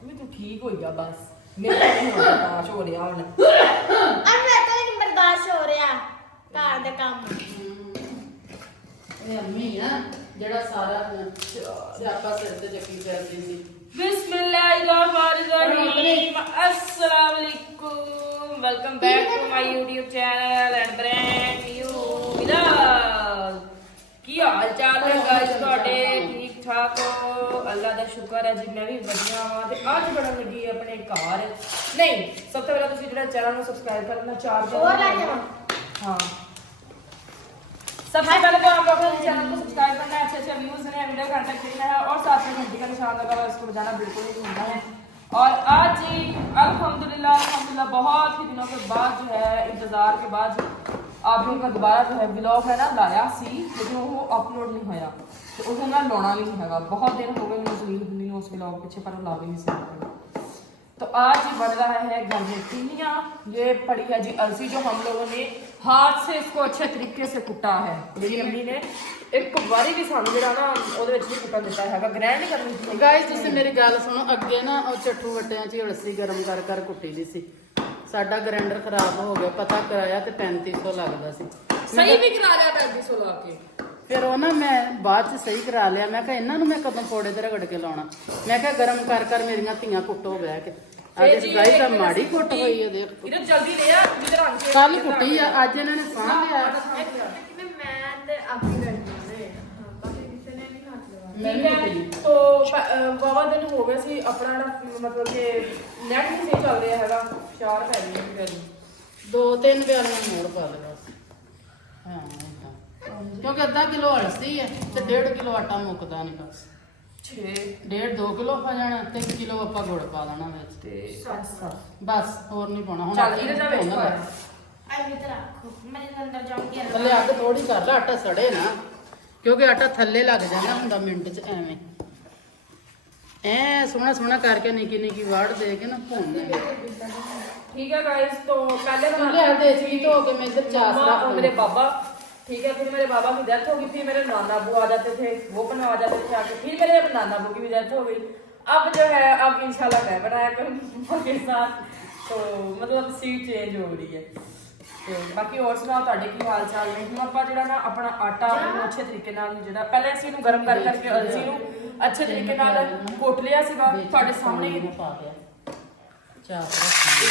अम्मी तू ठीक हो गया बस मेरा नहीं बर्दाश्त हो रहा ਹੁਣ अब मैं तो नहीं बर्दाश्त हो रहा घर का काम ਇਹ ਅੰਮੀ ਆ ਜਿਹੜਾ ਸਾਰਾ ਸਿਆਪਾ ਸਿਰ ਤੇ ਚੱਕੀ ਕਰਦੀ ਸੀ। बिस्मिल्लाहिर्रहमानिर्रहीम अस्सलाम वालेकुम welcome back to my YouTube channel and brand new vlog की हाल चाल है गाइस ਤੁਹਾਡੇ ठीक ठाक हो अल्लाह ਦਾ ਸ਼ੁਕਰ ਹੈ ਜੀ ਮੈਂ ਵੀ ਵਧੀਆ ਹਾਂ ਤੇ ਅੱਜ ਬੜਾ ਲੱਗੀ ਆਪਣੇ ਘਰ ਨਹੀਂ ਸਭ ਤੋਂ ਪਹਿਲਾਂ ਤੁਸੀਂ ਜਿਹੜਾ ਚੈਨਲ ਨੂੰ ਸਬਸਕ੍ਰਾइब करना चार और लाके हाँ सबसे पहले तो आप लोगों ने चैनल को सब्सक्राइब करना है, अच्छे व्यूज ने वीडियो घंटा देखना है और साथ में घंटी का निशान लगा हुआ है इसको बजाना बिल्कुल नहीं भूलना है। और आज जी अल्हम्दुलिल्लाह बहुत ही दिनों के बाद जो है इंतजार के बाद आप लोगों का दोबारा जो है व्लॉग है ना लाया सी लेकिन वो अपलोड नहीं होया तो उसको ना लाना नहीं हैगा बहुत दिन हो गए मुझे जलील नहीं उस व्लॉग पीछे पर ला भी नहीं सकते। तो आज ये बन रहा है घर में पिनिया ये पड़ी है जी अलसी जो हम लोगों ने हाथ से इसको अच्छे तरीके से कुटा है मेरी अम्मी ने एक बारी भी सानू जेड़ा ना ਉਹਦੇ ਵਿੱਚ ਨਹੀਂ ਕੁੱਟਣ ਦਿੱਤਾ ਹੈਗਾ ਗ੍ਰੈਂਡ ਨਹੀਂ ਕਰਨੀ ਸੀ। ਗਾਇਸ ਤੁਸੀਂ ਮੇਰੀ ਗੱਲ ਸੁਣੋ ਅੱਗੇ ਨਾ ਉਹ ਚੱਠੂ ਵੱਟਿਆਂ 'ਚ ਅਲਸੀ ਗਰਮ ਕਰ ਕਰ ਕੁੱਟੀ ਦੀ ਸੀ। ਸਾਡਾ ਗ੍ਰਾਈਂਡਰ ਖਰਾਬ ਹੋ ਗਿਆ ਪਤਾ ਕਰਾਇਆ ਤੇ 3500 ਲੱਗਦਾ ਸੀ। ਸਹੀ ਵੀ ਕਰਾ ਲਿਆ 3500 ਲਾ ਕੇ ਫਿਰ ਉਹ ਨਾ ਮੈਂ ਬਾਅਦ 'ਚ ਸਹੀ ਕਰਾ ਲਿਆ। ਮੈਂ ਕਿਹਾ ਇਹਨਾਂ ਨੂੰ ਮੈਂ ਕਦੋਂ ਫੋੜੇ ਤੇ ਰਗੜ ਕੇ ਲਾਉਣਾ। ਮੈਂ ਕਿਹਾ ਗਰਮ ਕਰ ਕਰ ਮੇਰੀਆਂ ਧੀਆਂ ਕੁੱਟੋ ਬਹਿ ਕੇ। ਅੱਜ ਗਾਇਸ ਆ ਮਾੜੀ ਕੁੱਟ ਹੋਈ ਹੈ ਦੇਖ। ਇਹਨੇ ਜਲਦੀ ਲਿਆ ਇਧਰ ਆਂ ਕੇ ਕੱਲ ਕੁੱਟੀ ਆ ਅੱਜ ਇਹਨਾਂ ਨੇ ਸਾਹ ਲਿਆ। मैं तो अभी करनी है हां बाकी किसी ने नहीं हाथ लगा ਮੈਂ ਵੀ ਕੁੱਟੀ। तो बाबा दिन हो गए सी अपना मतलब कि नेट नहीं सही चल रहा हैगा चार पै गई फिर 2-3 ਪਿਆਲੀਆਂ ਮੋੜ ਪਾ ਦੇ ਬਸ। ਹਾਂ ਏਦਾਂ। ਕਿਉਂਕਿ ਅੱਧਾ ਕਿਲੋ ਅਲਸੀ ਹੈ ਤੇ 1.5 ਕਿਲੋ ਆਟਾ ਮੁੱਕਦਾ ਨਹੀਂ ਬਸ। 6 1.5-2 ਕਿਲੋ ਪਾ ਜਾਣਾ ਤੇ 1 ਕਿਲੋ ਆਪਾਂ ਗੁੜ ਪਾ ਦੇਣਾ ਵਿੱਚ ਤੇ 7 ਬਸ ਹੋਰ ਨਹੀਂ ਪਾਉਣਾ। ਹੁਣ ਚੱਲ ਇਹਦੇ ਨਾਲ ਵਿੱਚ ਪਾਇਆ अभी तो रखो मैं अंदर जाऊंगी ਥੱਲੇ ਅੱਗ ਥੋੜੀ ਕਰ ਲੈ ਆਟਾ ਸੜੇ ਨਾ ਕਿਉਂਕਿ ਆਟਾ ਥੱਲੇ ਲੱਗ ਜਾਂਦਾ ਹੁੰਦਾ ਮਿੰਟ 'ਚ ਐਵੇਂ ਐ ਸੋਹਣਾ ਸੋਹਣਾ ਕਰਕੇ ਨਿੱਕੀ ਨਿੱਕੀ ਵਾੜ ਦੇ ਕੇ ਨਾ ਭੁੰਨਣਾ। ठीक है गाइस तो पहले ਚੁੱਲ੍ਹੇ ਦੇ ਸੀ ਧੋ ਕੇ ਮੈਂ ਇੱਧਰ ਚਾਸ मम्मा ਰੱਖ और मेरे बाबा ठीक है फिर मेरे बाबा की डेथ हो गई थी मेरे नाना अबू आ जाते थे वो बनवा जाते थे आके फिर मेरे नाना अबू की भी डेथ हो गई अब जो है अब इंशाल्लाह मैं बनाया करूँगी मम्मा के साथ तो मतलब सीट चेंज हो रही है। ਤੇ ਬਾਕੀ ਹੋਰ ਸੁਣਾਓ ਤੁਹਾਡੇ ਕੀ ਹਾਲ ਚਾਲ ਨੇ। ਹੁਣ ਆਪਾਂ ਜਿਹੜਾ ਨਾ ਆਪਣਾ ਆਟਾ ਨੂੰ ਅੱਛੇ ਤਰੀਕੇ ਨਾਲ ਜਿਹੜਾ ਪਹਿਲੇ ਅਸੀਂ ਇਹਨੂੰ ਗਰਮ ਕਰ ਕਰਕੇ ਅਲਸੀ ਨੂੰ ਅੱਛੇ ਤਰੀਕੇ ਨਾਲ ਕੁੱਟ ਲਿਆ ਸੀਗਾ ਤੁਹਾਡੇ ਸਾਹਮਣੇ ਹੀ। ਪਾ ਦਿਆ ਚਾਸ ਰੱਖ ਤੇ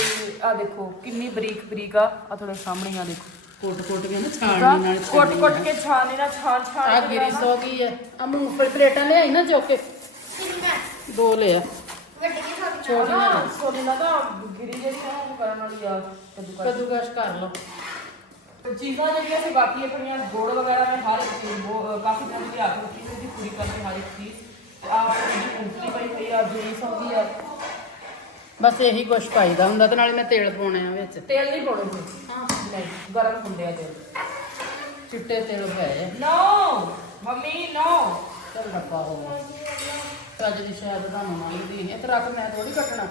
ਆ ਦੇਖੋ ਕਿੰਨੀ ਬਰੀਕ ਬਰੀਕ ਆ ਤੁਹਾਡੇ ਸਾਹਮਣੇ ਆ ਦੇਖੋ ਕੋਟ ਕੋਟ ਕੇ ਨਾ ਛਾਣਨੀ ਨਾਲ ਕੁੱਟ ਕੁੱਟ ਕੇ ਛਾਣੇ ਨਾਲ ਛਾਣ ਆ ਛਾਣ ਕੇ ਗਿਰੀ ਸੋ ਗਈ ਹੈ ਆ ਮੂੰਗਫਲੀ ਪਲੇਟਾਂ ਲਿਆਈ ਨਾ ਚੁੱਕ ਕੇ ਦੋ ਲਿਆ ਵੱਡੀ ਕੀ ਖਾਣੀ ਛੋਟੀਆਂ ਸੋਨੀ ਨਾਲ ਤਾਂ ਗਿਰੀ ਜਿਹੜੀ ਆ ਉਹ ਕਰਨ ਵਾਲੀ ਆ ਕੱਦੂਕਸ਼ ਕਰ ਲਓ। ਤੇ ਚੀਜ਼ਾਂ ਜਿਹੜੀਆਂ ਸੀ ਬਾਕੀ ਆਪਣੀਆਂ ਗੁੜ ਵਗੈਰਾ ਨੇ ਹਰ ਇੱਕ ਚੀਜ਼ ਕਾਫੀ ਤਰ੍ਹਾਂ ਦੀ ਲਿਆ ਕੇ ਰੱਖੀ ਹੋਈ ਸੀ ਪੂਰੀ ਕਰਕੇ ਹਰ ਇੱਕ ਚੀਜ਼ ਤੇ ਆਹ ਜਿਹੜੀ ਮੂੰਗਫਲੀ ਪਈ ਹੋਈ ਆ ਜਿਹੜੀ ਸੌਗੀ ਆ ਬਸ ਇਹੀ ਕੁਛ ਪਾਈਦਾ ਹੁੰਦਾ ਤੇ ਨਾਲੇ ਮੈਂ ਤੇਲ ਪਾਉਣੇ ਆ ਵਿੱਚ। ਤੇਲ ਨਹੀਂ ਪਾਉਣਾ ਸੀ ਹਾਂ ਨਹੀਂ ਗਰਮ ਹੁੰਦੇ ਆ ਤੇਲ ਚਿੱਟੇ ਤੇਲ ਪਏ ਆ। ਨੋ ਮੰਮੀ ਨੋ ਚੱਲ ਡੱਬਾ ਹੋ ਅੱਜ ਦੀ ਸ਼ਾਇਦ ਤੁਹਾਨੂੰ ਮੰਗਦੀ ਇਹ ਤੇ ਰੱਖ ਮੈਂ ਥੋੜੀ ਕੱਟਣਾ।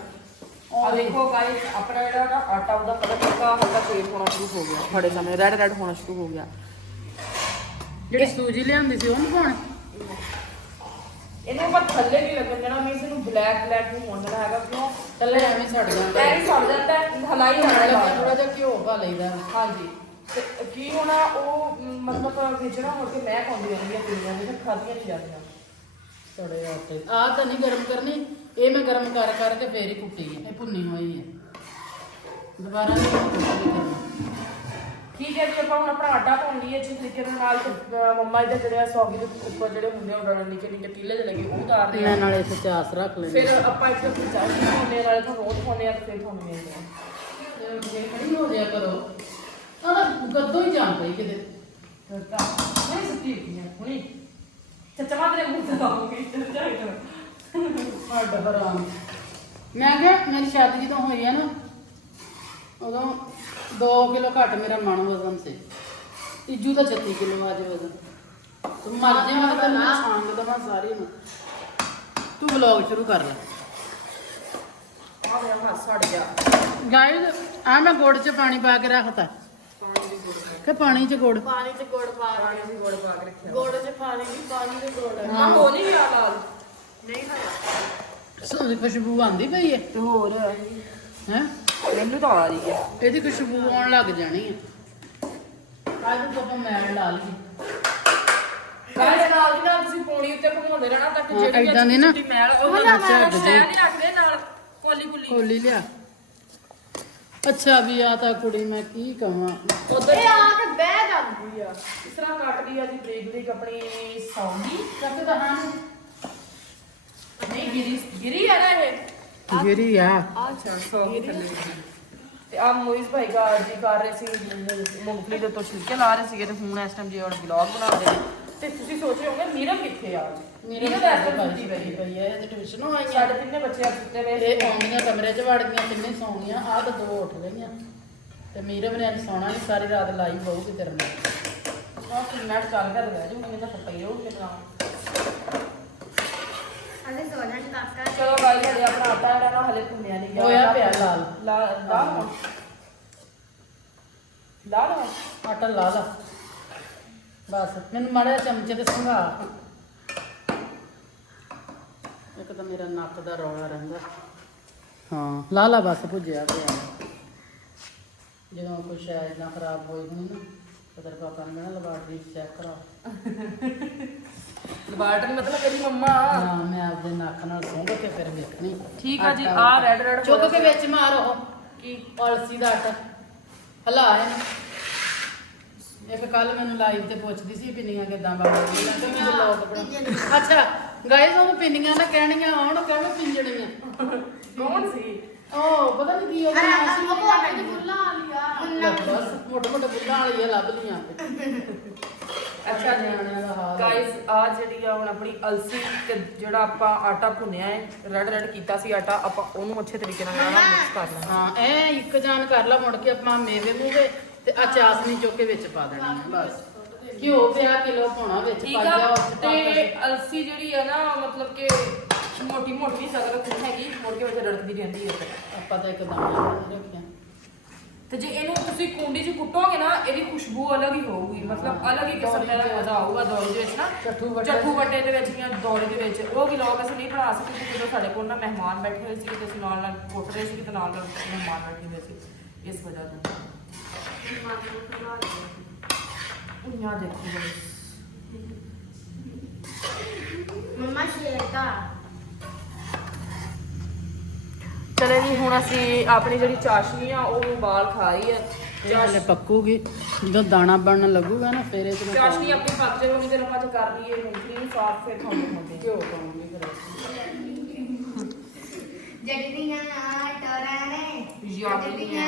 ਆ ਦੇਖੋ ਗਾਇਸ ਆਪਣਾ ਜਿਹੜਾ ਨਾ ਆਟਾ ਉਹਦਾ ਕਲਰ ਹਲਕਾ ਹਲਕਾ ਚੇਂਜ ਹੋਣਾ ਸ਼ੁਰੂ ਹੋ ਗਿਆ ਥੋੜੇ ਸਮੇਂ ਰੈਡ ਰੈਡ ਹੋਣਾ ਸ਼ੁਰੂ ਹੋ ਗਿਆ। ਜਿਹੜੀ ਸੂਜੀ ਲਿਆਂਦੀ ਸੀ ਉਹਨੂੰ ਪਾਉਣਾ। ਇਹਨੂੰ ਪਰ ਥੱਲੇ ਵੀ ਲੱਗਣ ਦੇਣਾ ਮੀਨਸ ਇਹਨੂੰ ਬਲੈਕ ਬਲੈਕ ਨਹੀਂ ਹੋਣ ਦੇਣਾ ਹੈਗਾ ਕਿਉਂ ਥੱਲੇ ਐਵੇਂ ਛੱਡ ਜਾਂਦਾ ਐ ਸੜ ਜਾਂਦਾ ਹੈ, ਹਲਾਈ ਜਾਣਾ ਥੋੜਾ ਜਿਹਾ ਘਿਓ ਪਾ ਲਈਦਾ। ਹਾਂਜੀ ਤੇ ਕੀ ਹੋਣਾ ਉਹ ਮਤਲਬ ਵੇਚਣਾ ਹੋ ਕੇ ਮੈਂ ਪਾਉਂਦੀ ਰਹਿੰਦੀ ਆ ਕੁੜੀਆਂ ਦੇ ਖਾਦੀਆਂ ਨਹੀਂ ਜਾਂਦੀਆਂ ਥੋੜੇ ਆਟੇ ਆਹ ਤਾਂ ਨਹੀਂ ਗਰਮ ਕਰਨੀ ਇਹ ਮੈਂ ਗਰਮ ਕਰ ਕਰਕੇ ਫੇਰ ਹੀ ਕੁੱਟੀ ਹੈ ਇਹ ਭੁੰਨੀ ਹੋਈ ਹੈ ਦੁਬਾਰਾ ਨਹੀਂ ਕੁੱਟਣੀ ਕਰਨੀ। ਠੀਕ ਹੈ ਜੀ ਆਪਾਂ ਹੁਣ ਆਪਣਾ ਆਟਾ ਭੁੰਨ ਲਈਏ ਅੱਛੇ ਤਰੀਕੇ ਦੇ ਨਾਲ ਤੇ ਮੰਮਾ ਇਹਦੇ ਜਿਹੜੇ ਸੌਗੀ ਦੇ ਉੱਪਰ ਜਿਹੜੇ ਹੁੰਦੇ ਆ ਉਹਨਾਂ ਨੀਚੇ ਨੀਚੇ ਟੀਲੇ ਜਿਹੇ ਲੱਗੇ ਉਹ ਉਤਾਰਦੇ ਆ ਮੈਂ ਨਾਲੇ ਇੱਥੇ ਚਾਸ ਰੱਖ ਲੈਣੀ। ਫਿਰ ਆਪਾਂ ਇੱਥੇ ਆਪਣੀ ਚਾਹ ਪਾਉਂਦੇ ਨਾਲੇ ਤੁਹਾਨੂੰ ਰੋਜ਼ ਪਾਉਂਦੇ ਆ ਤੇ ਫਿਰ ਤੁਹਾਨੂੰ ਮਿਲਦੇ ਆ ਜੇ ਖੜੀ ਹੋ ਜਾਇਆ ਕਰੋ ਆਹ ਗੱਦੋਂ ਹੀ ਜਾਂਦਾ ਹੀ ਕਿਤੇ ਫਿਰ ਤਾਂ ਨਹੀਂ ਸੱਤੀ ਹੁੰਦੀ ਹੁਣੀ ਚੱਚਾ ਤੇਰੇ ਮੂੰਹ ਤੇ ਲਾਉਂਗੀ ਤੇ ਜਾਈ ਹੱਡ ਹਰਾਮ। ਮੈਂ ਕਿਹਾ ਮੇਰੀ ਸ਼ਾਦੀ ਜਦੋਂ ਹੋਈ ਹੈ ਨਾ ਉਦੋਂ 2 ਕਿਲੋ ਘੱਟ ਮੇਰਾ ਮਨ ਵਜ਼ਨ ਸੀ। ਤੀਜੂ ਦਾ 36 ਕਿਲੋ ਅੱਜ ਵਜ਼ਨ ਤੂੰ ਮਰ ਜਾਵਾਂ ਤਾਂ ਮੈਂ ਛਾਂਗ ਦਵਾਂ ਸਾਰੀ ਨੂੰ। ਤੂੰ ਵਲੌਗ ਸ਼ੁਰੂ ਕਰ ਲੈ। ਆ ਮੇਰਾ ਹੱਥ ਸੜ ਗਿਆ ਗਾਇਸ ਆ ਮੈਂ ਗੁੜ 'ਚ ਪਾਣੀ ਪਾ ਕੇ ਰੱਖਤਾ ਕਿ ਪਾਣੀ 'ਚ ਗੁੜ ਪਾਣੀ ਚ ਗੁੜ ਪਾ ਪਾਣੀ ਚ ਗੁੜ ਪਾ ਕੇ ਰੱਖਿਆ ਗੁੜ ਚ ਪਾਣੀ ਦੀ ਪਾਣੀ ਦੇ ਗੁੜ ਹਾਂ ਹੋ ਨਹੀਂ ਗਿਆ ਲਾਲ ਨਹੀਂ ਖਾਇਆ ਸੋਹਣੀ ਖੁਸ਼ਬੂ ਆਂਦੀ ਪਈ ਹੈ ਤੇ ਹੋਰ ਹੈ ਮੈਨੂੰ ਤਾਂ ਆ ਰਹੀ ਹੈ ਇਹਦੀ ਖੁਸ਼ਬੂ ਆਉਣ ਲੱਗ ਜਾਣੀ ਹੈ ਅੱਜ ਤੋਂ ਆਪਾਂ ਮੈਲ ਲਾ ਲਈ ਗਾਇਸ ਨਾਲ ਦੀ ਨਾਲ ਤੁਸੀਂ ਪੌਣੀ ਉੱਤੇ ਘੁਮਾਉਂਦੇ ਰਹਿਣਾ ਤਾਂ ਕਿ ਹਾਂ, ਜਿਹੜੀ ਏਦਾਂ ਦੀ ਨਾ ਛੋਟੀ ਮੈਲ ਉਹ ਝੱਗ ਨਾ ਜਿਹੀ। ਨਹੀਂ ਰੱਖਦੇ ਨਾਲ ਕੋਲੀ ਕੁਲੀ ਖੋਲੀ ਲਿਆ ਅੱਛਾ ਵੀ ਆ ਤਾਂ ਕੁੜੀ ਮੈਂ ਕੀ ਕਹਾਂ ਉਧਰ ਇਹ ਆ ਕੇ ਬਹਿ ਜਾਂਦੀ ਆ ਇਸ ਤਰ੍ਹਾਂ ਕੱਟਦੀ ਆ ਜੀ ਬ੍ਰੇਕ ਬ੍ਰੇਕ ਆਪਣੀ ਸੌਂਗੀ ਕੱਟ ਤਾਂ ਹਾਂ ਨਹੀਂ ਗਿਰੀ ਆ ਨਾ ਇਹ ਗਿਰੀ ਆ ਅੱਛਾ ਸੌਂਗੀ ਥੱਲੇ ਤੇ ਆ ਮੋਇਸ ਭਾਈ ਦਾ ਜੀ ਕਰ ਰਹੇ ਸੀ ਮੂੰਗਫਲੀ ਦੇ ਤੋਂ ਛਿਲਕੇ ਲਾ ਰਹੇ ਸੀਗੇ ਤੇ ਹੁਣ ਇਸ ਟਾਈਮ ਜੀ ਹੁਣ ਵਲੌਗ ਬਣਾ ਰਹੇ ਨੇ ਤੇ ਤੁਸੀਂ ਸੋਚ ਰਹੇ ਹੋਗੇ ਨੀਰਵ ਕਿੱਥੇ ਆ ਮੇਰੇ ਨੀਰਵ ਤਾਂ ਇਸ ਟਾਈਮ ਸੁੱਤੀ ਸੁੱਤੀ ਪਈ ਪਈ ਹੈ ਇਹ ਟਿਊਸ਼ਨੋਂ ਆਈਆਂ ਸਾਡੇ ਤਿੰਨੇ ਬੱਚੇ ਆ ਸੁੱਤੇ ਪਏ ਇਹ ਆਉਂਦੀਆਂ ਕਮਰੇ 'ਚ ਵੜ ਗਈਆਂ ਤਿੰਨੇ ਸੌਂ ਗਈਆਂ ਆਹ ਤਾਂ ਦੋ ਉੱਠ ਗਈਆਂ ਤੇ ਮੀਰਵ ਨੇ ਅੱਜ ਸੌਣਾ ਨਹੀਂ ਸਾਰੀ ਰਾਤ ਲਾਈ ਹੋਊਗੀ ਤੇਰੇ ਨਾਲ ਆਹ ਕਿ ਮਿੰਟ ਚੱਲ ਗਿਆ ਰਹਿ ਜੂ ਮੈਨੂੰ ਤਾਂ ਪਈ ਰਹੂਗੀ ਨਾ ਅਰੇ ਸੋਣਾ ਕਾਕਾ ਚਲੋ ਗਾਈ ਹਲੇ ਆਪਣਾ ਆਟਾ ਜਿਹੜਾ ਨਾ ਹਲੇ ਭੁੰਨਿਆ ਨਹੀਂ ਗਿਆ ਹੋਇਆ ਪਿਆ ਲਾਲ ਲਾਲ ਹੁਣ ਲਾਲ ਹੁਣ ਆਟਾ ਲਾ ਲਾ ਬਸ ਮੈਨੂੰ ਮਾੜਾ ਜਿਹਾ ਚਮਚੇ ਤੇ ਸੰਘਾ ਇੱਕ ਤਾਂ ਮੇਰਾ ਨੱਕ ਦਾ ਰੌਲਾ ਰਹਿੰਦਾ ਹਾਂ ਲਾ ਲਾ ਬਸ ਭੁੱਜਿਆ ਪਿਆ ਜਦੋਂ ਕੋਈ ਸ਼ਾਇਦ ਨਾ ਖਰਾਬ ਹੋਈ ਹੋਣੀ ਨਾ ਤੇਰੇ ਪਾਪਾ ਨੇ ਕਹਿਣਾ ਲੈਬਾਰਟਰੀ ਚੈੱਕ ਕਰਾ ਲੈਬਾਰਟਰੀ ਮਤਲਬ ਮੇਰੀ ਮੰਮਾ ਹਾਂ ਮੈਂ ਆਪਦੇ ਨੱਕ ਨਾਲ ਸੁੰਘ ਕੇ ਫਿਰ ਵੇਖਣੀ ਠੀਕ ਆ ਜੀ ਆਟਾ ਆ ਰੈਡ ਰੈਡ ਚੁੱਕ ਕੇ ਵਿੱਚ ਮਾਰ ਉਹ ਕੀ ਅਲਸੀ ਦਾ ਆਟਾ ਹਲਾ ਇਹਨੂੰ ਇੱਕ ਕੱਲ ਮੈਨੂੰ ਲਾਈਵ ਤੇ ਪੁੱਛਦੀ ਸੀ ਪਿੰਨੀਆਂ ਕਿਦਾਂ ਬਣਦੀਆਂ ਮੈਂ ਕਿਹਾ ਮੈਨੂੰ ਲੋਕ ਬਣਾ ਅੱਛਾ ਗਾਇਸ ਉਹ ਪਿੰਨੀਆਂ ਨਾ ਕਹਿਣੀਆਂ ਆਉਣ ਕਹਿੰਦੇ ਪਿੰਜਣੀਆਂ ਕੌਣ ਸੀ ਉਹ ਪਤਾ ਨਹੀਂ ਕੀ ਉਹਦਾ ਨਾਮ ਸੀ ਉਹ ਆਪਣੇ ਬੁੱਲਾ ਵਾਲੀ ਆ ਬਸ ਮੋਟੇ ਮੋਟੇ ਬੁੱਲਾਂ ਵਾਲੀਆਂ ਲੱਭ ਲੀਆਂ ਅੱਛਾ ਜੀ ਨਿਆਣਿਆਂ ਦਾ ਹਾਲ ਗਾਇਸ ਆ ਜਿਹੜੀ ਆ ਹੁਣ ਆਪਣੀ ਅਲਸੀ ਤੇ ਜਿਹੜਾ ਆਪਾਂ ਆਟਾ ਭੁੰਨਿਆ ਹੈ ਰੈਡ ਰੈਡ ਕੀਤਾ ਸੀ ਆਟਾ ਆਪਾਂ ਉਹਨੂੰ ਅੱਛੇ ਤਰੀਕੇ ਨਾਲ ਮਿਕਸ ਕਰ ਲੈਣਾ ਹਾਂ ਇਹ ਇੱਕ ਜਾਨ ਕਰ ਲਾ ਮੁੜ ਕੇ ਆਪਾਂ ਮੇਵੇ ਮੂਵੇ ਤੇ ਆ ਚਾਸਨੀ ਚੁੱਕ ਕੇ ਵਿੱਚ ਪਾ ਦੇਣੀ ਹੈ ਬਸ ਘਿਓ ਪਿਆ ਕਿਲੋ ਪਾਉਣਾ ਵਿੱਚ ਠੀਕ ਪਾ ਆ ਜਾ ਉਸ ਤੇ ਅਲਸੀ ਜਿਹੜੀ ਹੈ ਨਾ ਮਤਲਬ ਕਿ ਮੋਟੀ ਮੋਟੀ ਸਗਰ ਖੁਦ ਹੈਗੀ ਮੁੜ ਕੇ ਵਿੱਚ ਰੜਕਦੀ ਰਹਿੰਦੀ ਹੈ ਆਪਾਂ ਤਾਂ ਇੱਕ ਦਾਣਾ ਨਹੀਂ ਰੱਖਿਆ ਤੇ ਜੇ ਇਹਨੂੰ ਤੁਸੀਂ ਕੁੰਡੀ 'ਚ ਕੁੱਟੋਗੇ ਨਾ ਇਹਦੀ ਖੁਸ਼ਬੂ ਅਲੱਗ ਹੀ ਹੋਊਗੀ ਮਤਲਬ ਅਲੱਗ ਹੀ ਕਿਸਮ ਦਾ ਮਜ਼ਾ ਆਊਗਾ ਦੌਰੇ ਦੇ ਵਿੱਚ ਨਾ ਚੱਠੂ ਵੱਟੇ ਦੇ ਵਿੱਚ ਜਾਂ ਦੌਰੇ ਦੇ ਵਿੱਚ ਉਹ ਵਲੌਗ ਅਸੀਂ ਨਹੀਂ ਬਣਾ ਸਕਦੇ ਜਦੋਂ ਸਾਡੇ ਕੋਲ ਨਾ ਮਹਿਮਾਨ ਬੈਠੇ ਹੋਏ ਸੀ ਤੇ ਅਸੀਂ ਨਾਲ ਨਾਲ ਕੁੱਟ ਰਹੇ ਸੀ ਤੇ ਨਾਲ ਨਾਲ ਮਹਿਮਾਨ ਬੈਠੇ ਹੋਏ ਸੀ ਇਸ ਵਜ੍ਹਾ ਤੋਂ ਉਈਆਂ ਦੇਖੀ ਗਈ ਮੰਮਾ ਸ਼ੇਰ ਦਾ ਚਲੇ ਜੀ ਹੁਣ ਅਸੀਂ ਆਪਣੀ ਜਿਹੜੀ ਚਾਸ਼ਨੀ ਆ ਉਹ ਉਬਾਲ ਖਾ ਰਹੀ ਹੈ ਇਹ ਹਲੇ ਪੱਕੂਗੀ ਜਦੋਂ ਦਾਣਾ ਬਣਨ ਲੱਗੂਗਾ ਨਾ ਫਿਰ ਇਹ ਚ ਮੈਂ ਚਾਸ਼ਨੀ ਆਪਣੀ ਪੱਕ ਜੇ ਹੋਣੀ ਤੇ ਆਪਾਂ ਚ ਕਰ ਲਈਏ ਮੂੰਗਫਲੀ ਨੂੰ ਸਾਫ਼ ਫਿਰ ਖਾਂਦੇ ਖਾਂਦੇ ਘਿਓ ਪਾਉਂਗੀ ਫਿਰ ਜੱਟੀਆਂ ਟੋਰਾਂ ਨੇ ਜੱਟੀਆਂ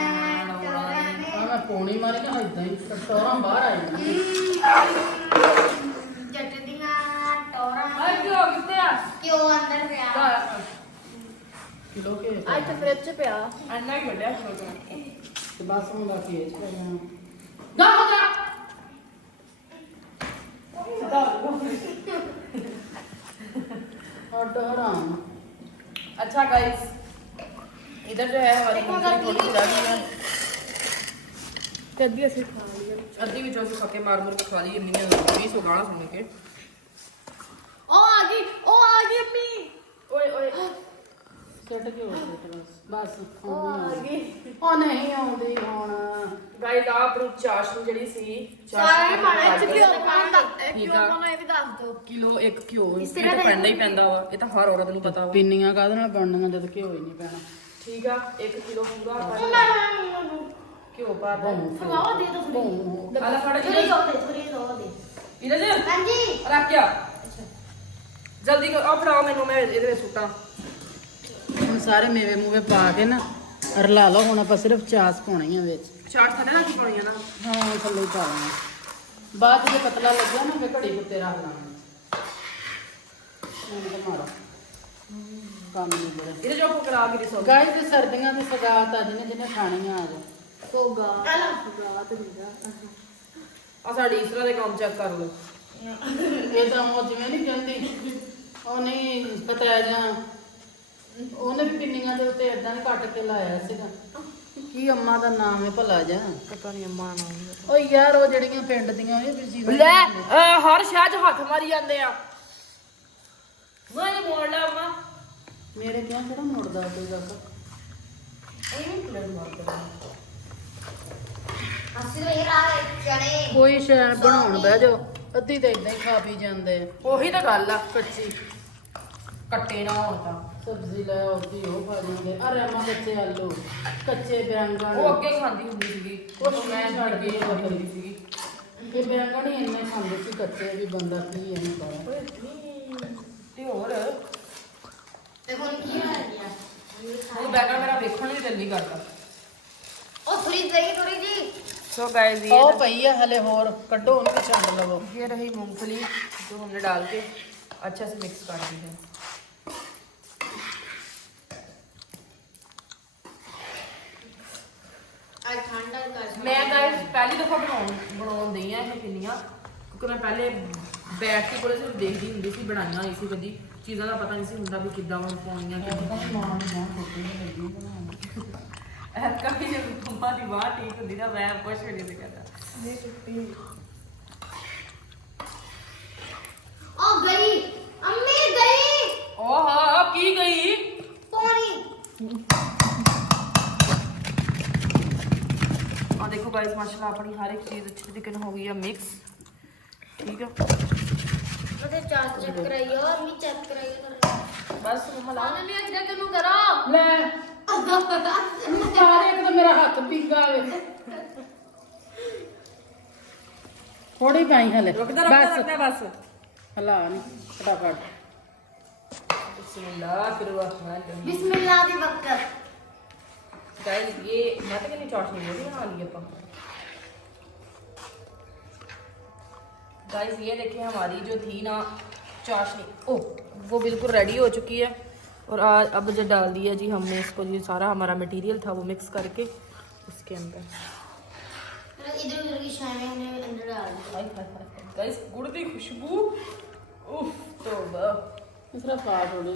ਟੋਰਾਂ ਨੇ ਆ ਮੈਂ ਪੌਣੀ ਮਾਰੀ ਨਾ ਇਦਾਂ ਹੀ ਟੋਰਾਂ ਬਾਹਰ ਆ ਜਾਂਦੀਆਂ ਜੱਟੀਆਂ ਟੋਰਾਂ ਆ ਕਿਉਂ ਕਿੱਥੇ ਆ ਕਿਉਂ ਅੰਦਰ ਪਿਆ ਕਿਲੋ ਕੇ ਅੱਜ ਤੇ ਫ੍ਰਿਜ ਚ ਪਿਆ ਅੰਨਾ ਹੀ ਵੱਡਿਆ ਛੋਟਾ ਤੇ ਬਸ ਹੁਣ ਬਾਕੀ ਇਹ ਚ ਪੈ ਜਾਣਾ ਗਾ ਹੋ ਜਾ और हराम अच्छा गाइस इधर जो है हमारी मूंगफली थोड़ी सी रह गई है कभी ऐसे खा लिया अद्धी भी चौसी खा के मार मुर के खा ली अम्मी ने 20 गाना सुन के ओ आ गई अम्मी ओए ओए सेट के हो बस ओ आ गई ओ नहीं आउंदी हुन गाइस आप रू चाशनी जड़ी सी ਸਾਰੇ ਪਾਣੇ ਚ ਕਿਉਂ ਪਾਉਂਦਾ ਠੀਕ ਕਿਉਂ ਆ। ਪਾਉਣਾ ਇਹ ਵੀ ਦੱਸ ਦੋ ਕਿਲੋ 1 ਘਿਓ ਇਸ ਇਹ ਤਰ੍ਹਾਂ ਤਾਂ ਦਾ ਪੈਂਦਾ ਹੀ ਪੈਂਦਾ ਵਾ ਇਹ ਤਾਂ ਹਰ ਔਰਤ ਨੂੰ ਪਤਾ ਵਾ ਪਿੰਨੀਆਂ ਕਾਹਦੇ ਨਾਲ ਬਣਨੀਆਂ ਜਦ ਘਿਓ ਹੀ ਨਹੀਂ ਪੈਣਾ ਠੀਕ ਆ 1 ਕਿਲੋ ਪੂਰਾ ਘਿਓ ਪਾ ਦੇ ਸਵਾਓ ਦੇ ਦੋ ਥੋੜੀ ਆਲਾ ਫੜ ਥੋੜੀ ਦੋ ਦੇ ਇਹਦੇ ਚ ਹਾਂਜੀ ਰੱਖ ਗਿਆ ਜਲਦੀ ਕਰੋ ਫੜਾਓ ਮੈਨੂੰ ਮੈਂ ਇਹਦੇ ਵਿੱਚ ਸੁੱਟਾਂ ਹੁਣ ਸਾਰੇ ਮੇਵੇ ਮੂਵੇ ਪਾ ਕੇ ਨਾ ਰਲਾ ਲਓ ਹੁਣ ਆਪਾਂ ਸਿਰਫ ਚਾਸ ਪਾਉਣੀ ਆ ਵਿੱਚ ਚਾਟ ਥੱਲੇ ਰੱਖ ਪਾਉਣੀ ਆ ਨਾ ਹਾਂ ਥੱਲੇ ਹੀ ਪਾ ਦੇਣਾ ਬਾਅਦ ਜੇ ਪਤਲਾ ਲੱਗਿਆ ਨਾ ਫੇ ਘੜੀ ਕੁੱਤੇ ਰੱਖ ਲਾਂਗੇ ਹੁਣ ਤਾਂ ਮਾਰਾ ਕੰਮ ਨਹੀਂ ਬੜਾ ਇਹਦੇ ਜੋ ਪਕੜਾ ਕੇ ਦਿਸੋ ਗਾਇਸ ਇਹ ਸਰਦੀਆਂ ਦੀ ਸਗਾਤ ਆ ਜਿਹਨੇ ਖਾਣੀਆਂ ਆ ਜਾ ਸੋਗਾ ਆਲਾ ਸੋਗਾ ਤੇ ਮੇਰਾ ਆ ਸਾਡੀ ਇਸ ਤਰ੍ਹਾਂ ਦੇ ਕੰਮ ਚੈੱਕ ਕਰ ਲਓ ਇਹ ਤਾਂ ਉਹ ਜਿਵੇਂ ਨਹੀਂ ਕਹਿੰਦੀ ਉਹ ਨਹੀਂ ਪਤਾ ਜਾਂ ਉਹਨੇ ਵੀ ਪਿੰਨੀਆਂ ਦੇ ਉੱਤੇ ਇਦਾਂ ਹੀ ਕੱਟ ਕੇ ਲਾਇਆ ਸੀਗਾ ਕੀ ਅੰਮਾ ਦਾ ਨਾਮ ਹੈ ਭਲਾ ਜਾ ਪਤਾ ਨਹੀਂ ਅੰਮਾ ਨਾਮ ਓ ਯਾਰ ਉਹ ਜਿਹੜੀਆਂ ਪਿੰਡ ਦੀਆਂ ਉਹ ਬਿਜੀ ਲੈ ਹਰ ਸ਼ਾਹ 'ਚ ਹੱਥ ਮਾਰੀ ਜਾਂਦੇ ਆ ਨਹੀਂ ਮੋੜ ਲਾ ਅੰਮਾ ਮੇਰੇ ਕਿਉਂ ਕਿਹੜਾ ਮੁੜਦਾ ਕੋਈ ਗੱਲ ਇਹ ਪਲੇਟ ਮਾਰਦਾ ਅਸੀਂ ਤਾਂ ਇਹ ਆ ਚਣੇ ਕੋਈ ਸ਼ੈ ਬਣਾਉਣ ਬਹਿ ਜਾਓ ਅੱਧੀ ਤਾਂ ਇਦਾਂ ਹੀ ਖਾ ਪੀ ਜਾਂਦੇ ਆ। ਉਹੀ ਤਾਂ ਗੱਲ ਆ ਕੱਚੀ ਕੱਟੇ ਨਾ ਹੋਣ ਤਾਂ ਸਬਜ਼ੀ ਲੈ ਉਹਦੀ ਉਹ ਖਾ ਜਾਂਦੇ ਆ ਰਮਾ ਕੱਚੇ ਆਲੂ ਕੱਚੇ ਬੈਂਗਣ ਉਹ ਅੱਗੇ ਖਾਂਦੀ ਹੁੰਦੀ ਸੀਗੀ ਉਹ ਮੈਂ ਛੱਡ ਕੇ ਇਹ ਉਹ ਕਰਦੀ ਸੀਗੀ ਇਹ ਬੈਂਗਣ ਹੀ ਇੰਨੇ ਖਾਂਦੇ ਸੀ ਕੱਚੇ ਵੀ ਬੰਦਾ ਕੀ ਇਹਨੂੰ ਕਰੇ ਤੇ ਹੋਰ ਤੇ ਹੁਣ ਕੀ ਹੋ ਰਿਹਾ ਹੁਣ ਬੈਗਨ ਮੇਰਾ ਵੇਖਣ ਨੂੰ ਦਿਲ ਨਹੀਂ ਕਰਦਾ ਉਹ ਥੋੜੀ ਦੇਗੀ ਥੋੜੀ ਜੀ सो गाइस ਉਹ ਪਈ ਆ ਹਲੇ ਹੋਰ ਕੱਢੋ ਉਹਨੂੰ ਵੀ ਛੱਡ ਲਵੋ ये रही मूंगफली जो हमने डाल के अच्छा से मिक्स कर दी है ਅੱਜ ਠੰਡਾ ਕਰ मैं गाइस पहली दफा बनाउन दी है ਇਹ ਪਿੰਨੀਆਂ ਕਿਉਂਕਿ ਮੈਂ ਪਹਿਲੇ ਬੈਠ ਕੇ ਕੋਲੇ ਸਿਰਫ ਦੇਖਦੀ ਹੁੰਦੀ ਸੀ ਬਣਾਈਆਂ ਨਹੀਂ ਸੀ ਕਦੀ ਚੀਜ਼ਾਂ ਦਾ ਪਤਾ ਨਹੀਂ ਸੀ ਹੁੰਦਾ ਵੀ ਕਿੱਦਾਂ ਪਾਉਣੀਆਂ ਕभी ਮੰਮਾ ਦੀ ਬਾਤ ਠੀਕ ਹੁੰਦੀ ਨਾ ਮੈਂ ਕੁਛ ਵੀ ਨਹੀਂ ਕਰਦਾ ਨਹੀਂ ਛੁੱਟੀ ਉਹ ਗਈ ਅੰਮੀ ਗਈ ओह की गई ਪਾਣੀ और देखो गाइस माशाल्लाह अपनी हर एक चीज अच्छी तरीके से हो गई है मिक्स ठीक है ਉਹਦੇ ਚਾਰ ਚੈੱਕ ਕਰਾਈਓ ਅੰਮੀ ਚੈੱਕ ਕਰਾਈਓ बस मम्मा ला ਨਹੀਂ ਅੱਗੇ ਤੈਨੂੰ ਕਰੋ ਲੈ ਸਾਰੇ ਇੱਕ ਤਾਂ ਮੇਰਾ ਹੱਥ ਪਿੰਗਾ ਵੇ ਥੋੜੀ ਪਾਈ ਹਲੇ रखना बस ਹਲਾ ਨਹੀਂ ਫਟਾਫਟ बिस्मिल्लाह ਬਿਸਮਿਲ੍ਲਾ ਦੀ ਬਰਕਤ गाइस ये मैं तो कहनी चाशनी ये भी बना ली अपन गाइस ये देखिए हमारी जो थी ना चाशनी ओह वो बिल्कुल रेडी हो चुकी है और आज अब जो डाल दिया जी हमने इसको ये सारा हमारा मटेरियल था वो मिक्स करके उसके अंदर इधर उधर की शामें हमने अंदर डाल दी गाइस गुड़ की खुशबू उफ तौबा ਇਸਰਾ ਪਾ ਥੋੜੀ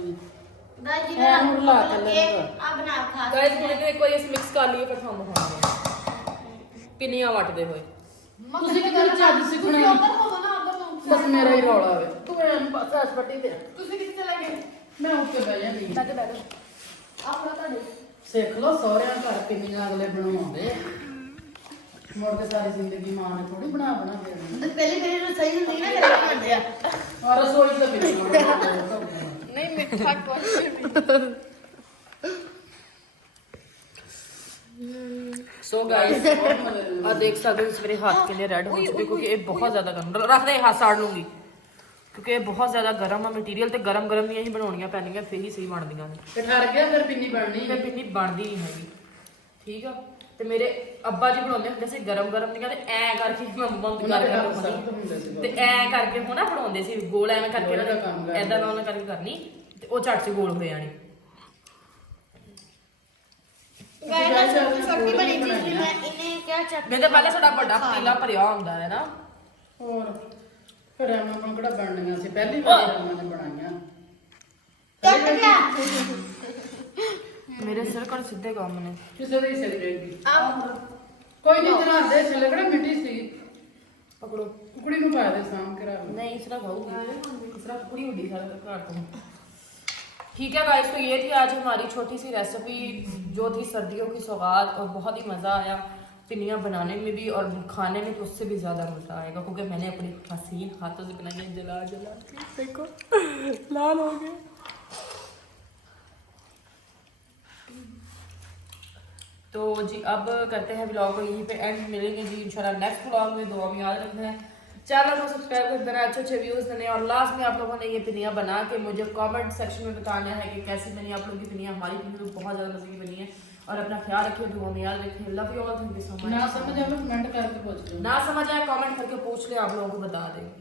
गाइस है, हम ला के लगे लगेगा। अब ना खा गाइस मैंने तो एक बार इस मिक्स कर लिए फिर हम खाएंगे पिनियां वटदे हुए ਤੁਸੀਂ ਕਿਹੜਾ ਚੱਜ ਸਿੱਖਣਾ उधर हो ना उधर ਬਸ ਮੇਰਾ ਹੀ ਰੌਲਾ ਵੇ ਤੂੰ ਐਨ ਬਸ ਆਸ ਪੱਟੀ ਤੇ ਤੁਸੀਂ ਕਿੱਥੇ ਚਲੇ ਗਏ ਮੈਂ ਉੱਤੇ ਬਹਿ ਜਾਂਦੀ ਹਾਂ। ਆਪਣਾ ਤੁਹਾਡੇ ਸਿੱਖ ਲੋ ਸਹੁਰਿਆਂ ਘਰ ਪਿੰਨੀਆਂ ਅਗਲੇ ਬਣਾਉਂਦੇ ਆ। ਮੁੜ ਕੇ ਸਾਰੀ ਜ਼ਿੰਦਗੀ ਮਾਂ ਨੇ ਥੋੜੀ ਬਣਾ ਕੇ ਦੇਣੀ ਪਹਿਲੇ ਮੇਰੇ ਨੂੰ ਸਹੀ ਹੁੰਦੀ ਨਾ ਕਰੇ ਕਰਦੇ ਆ ਔਰ ਰਸੋਈ ਦਾ ਵੀ ਨਹੀਂ ਮਿੱਠਾ ਕੁਝ सो गाइस और देख सकते हो इस मेरे हाथ के लिए रेड हो चुके क्योंकि ये बहुत ज्यादा गर्म रख दे हाथ साड़ लूंगी क्योंकि ये बहुत ज्यादा गर्म है मटीरियल ते गरम गरम ही बनाउणियां पैणियां फिर ही सही बनदियां ने ਤੇ ਠਰ ਗਿਆ ਫਿਰ ਪਿੰਨੀ ਬਣਨੀ फिर पिन्नी बनदी नहीं हैगी ठीक है ਤੇ ਮੇਰੇ ਅੱਬਾ ਜੀ ਬਣਾਉਂਦੇ ਹੁੰਦੇ ਸੀ ਗਰਮ ਗਰਮ ਦੀਆਂ ਤੇ ਐ ਕਰਕੇ ਮੈਂ ਮੰਮਾ ਨੂੰ ਕਰ ਕਰ ਤੇ ਐ ਕਰਕੇ ਹੋਣਾ ਬਣਾਉਂਦੇ ਸੀ ਗੋਲ ਐਵੇਂ ਕਰਕੇ ਐਦਾਂ ਨਾਲ ਉਹਨਾਂ ਕਰਕੇ ਕਰਨੀ ਤੇ ਉਹ ਝੱਟ ਚ ਗੋਲ ਹੋ ਜਾਣੀ ਗਾਇਸ ਛੋਟੀ ਬਣੀ ਚੀਜ਼ ਵੀ ਮੈਂ ਇਹਨੇ ਕਿਆ ਚੱਕ ਮੈਂ ਤਾਂ ਪਹਿਲਾਂ ਸਾਡਾ ਵੱਡਾ ਪਤੀਲਾ ਭਰਿਆ ਹੁੰਦਾ ਹੈ ਨਾ ਹੋਰ ਫਿਰ ਐਵੇਂ ਹੁਣ ਕਿਹੜਾ ਬਣਨੀਆਂ ਸੀ ਪਹਿਲੀ ਵਾਰ ਉਹਨਾਂ ਨੇ ਬਣਾਈਆਂ ਟੁੱਟ ਗਿਆ ਮੇਰੇ ਸਿਰ ਕੋਲ ਸਿੱਧੇ ਕੰਮ ਨੇ ਕਿਸੇ ਦੇ ਹਿੱਸੇ ਦੀ ਰਹੇਗੀ ਆਹ ਕੋਈ ਨਹੀਂ ਜਰਾ ਦੇ ਛੱਲੇ ਕਿਹੜਾ ਮਿੱਟੀ ਸੀ ਪਕੜੋ ਕੁੜੀ ਨੂੰ ਪਾ ਦੇ ਸਾਂਭ ਕੇ ਰੱਖ नहीं इस तरह खाऊंगी इस तरह पूरी होगी सारा घर को ठीक है गाइस तो ये थी आज हमारी छोटी सी रेसिपी जो थी सर्दियों की सौगात और बहुत ही मज़ा आया पिनियाँ बनाने में भी और खाने में तो उससे भी ज़्यादा मज़ा आएगा क्योंकि मैंने अपने हसीन हाथों से बनाई है जला जला के देखो लाल हो गए तो जी अब करते हैं व्लॉग को यहीं पे एंड मिलेंगे जी इंशाल्लाह नेक्स्ट व्लॉग में दुआ में याद रखना है चैनल को सब्सक्राइब कर देना अच्छे अच्छे व्यूज़ देने और लास्ट में आप लोगों ने ये पिनियाँ बना के मुझे कमेंट सेक्शन में बताना है कि कैसी बनी आप लोगों की पिनियाँ हमारी पिनियाँ तो बहुत ज़्यादा मज़े की बनी है और अपना ख्याल रखिए दुआ में याद रखिए love you all thank you so much ना समझ आवे कमेंट करके पूछ लो ना समझ आए कमेंट करके पूछ ले आप लोगों को बता देंगे